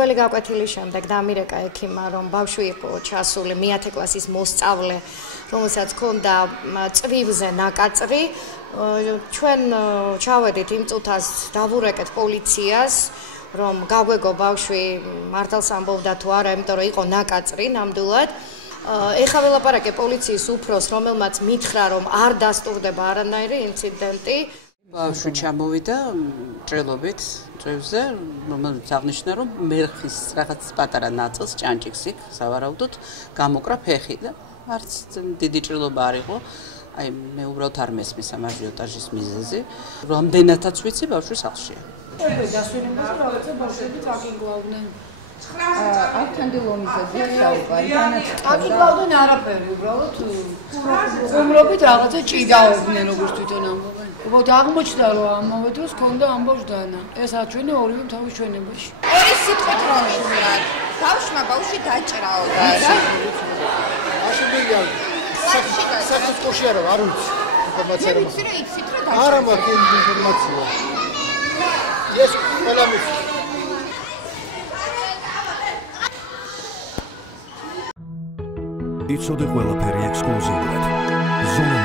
პირველი გაკვეთილის შემდეგ დამირეკა ექიმმა, რომ ბავშვი იყო ჩასული მე-10 კლასის მოსწავლე, რომელსაც ჰქონდა წვივზე ნაკაწრი. ჩვენ ჩავედით იმ წუთას დავურეკეთ პოლიციას, რომ გაგვეგო ბავშვი მართალს ამბობდა თუ არა, იმიტომ რომ იყო ნაკაწრი ნამდვილად. ეხლა ველაპარაკე პოლიციის უფროს, რომელმაც მითხრა, რომ არ დასტურდება არანაირი ინციდენტი. ბავშვი ჩამოვიდა ჭრილობით წვივზე, რომელიც აღნიშნა, რომ მერხის რაღაც პატარა ნაწილს ჭანჭიქს იქ სავარაუდოდ გამოკრა ფეხი და არც დიდი ჭრილობა არ იყო. აი მე უბრალოდ არ მესმის ამ აჟიოტაჟის მიზეზი. რამდენადაც ვიცი, ბავშვი სახლშია. დასვენებაზე რაღაცა ბავშვები წაკინგლავდნენ. არ თანდელონიზებია საუბარი. წაკინგლავდნენ არაფერი, უბრალოდ უმრობით რაღაცა ჭიდაობდნენ, როგორც თვითონ ამბობენ. უბრალოდ აღმოჩნდა, რომ ამავე დროს ჰქონდა ამბოშ დანა. ეს აჩვენე ორივე თავის ჩვენებაში. ორი სიტყვით რომ იცნათ. ბავშვმა ბავშვი დაჭრაოდა რა. აშენებია. საკუთკოში არა, არ ვიცი. ინფორმაცია რა. ვიცი რომ იცით რომ დაჭრაოდა. არა მაქვს ინფორმაცია. ეს ყველა მის იცოდე ყველაფერი ექსკლუზიურად. ზონა